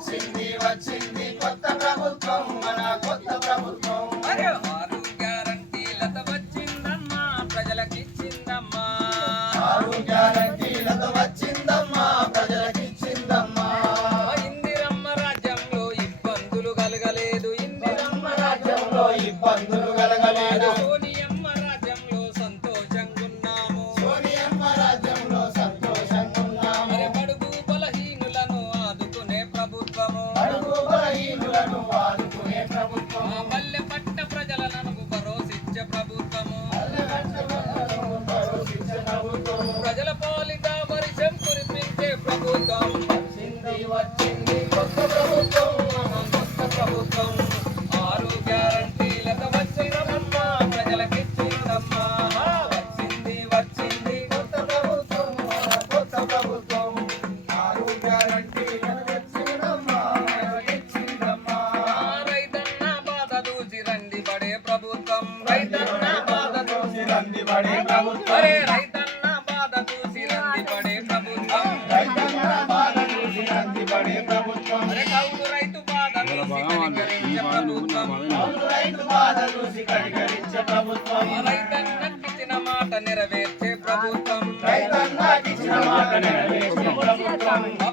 వచ్చింది వచ్చింది కొత్త ప్రభుత్వం మన కొత్త ప్రభుత్వం. ఆరు గ్యారంటీలతో వచ్చిందమ్మా ప్రజలకిచ్చిందమ్మా. ఆరు గ్యారంటీలతో వచ్చిందమ్మా ప్రజలకిచ్చిందమ్మా. ఇందిరమ్మ రాజ్యంలో ఇబ్బందులు కలగలేదు. ఇందిరమ్మ రాజ్యంలో ఇబ్బందులు కలగలేదు. సోనియమ్మ రాజ్యంలో సంతోషంగున్నాము. సోనియమ్మ రాజ్యంలో సంతోషంగున్నాము. బడుగు బలహీనులను ఆదుకునే ప్రభుత్వము. బడుగు బలహీనులను ఆదుకునే ప్రభుత్వం. పల్లె పట్ట ప్రజలను భరోసిచ్చే ప్రభుత్వము. ప్రజల పాలిట వర్షం కురిపించే ప్రభుత్వం. వచ్చింది వచ్చింది కొత్త ప్రభుత్వం కొత్త ప్రభుత్వం. ఆరు గ్యారంటీలతో వచ్చిందమ్మా ప్రజలకిచ్చిందమ్మా. వచ్చింది వచ్చింది కొత్త ప్రభుత్వం కొత్త ప్రభుత్వం. ఆరు గ్యారంటీలను తెచ్చిందమ్మా ప్రజలకిచ్చిందమ్మా. రైతన్న బాధ దూచి రండి పడే ప్రభుత్వం. రైతన్న బాధ దూచి రంది పడే ప్రభుత్వం. అరే రైతన్న బాధ దూచి రండి పడే ప్రభుత్వం. రైతన్న బాధ చూసి రంది పడే ప్రభుత్వం. అరే కౌలు రైతు బాధ దూచి కనికరించే ప్రభుత్వం. కౌలు రైతు బాధ చూసి కనికరించే ప్రభుత్వం. రైతన్నకిచ్చిన మాట నెరవేర్చే ప్రభుత్వం. రైతన్నకిచ్చిన మాట నెరవేర్చే ప్రభుత్వం.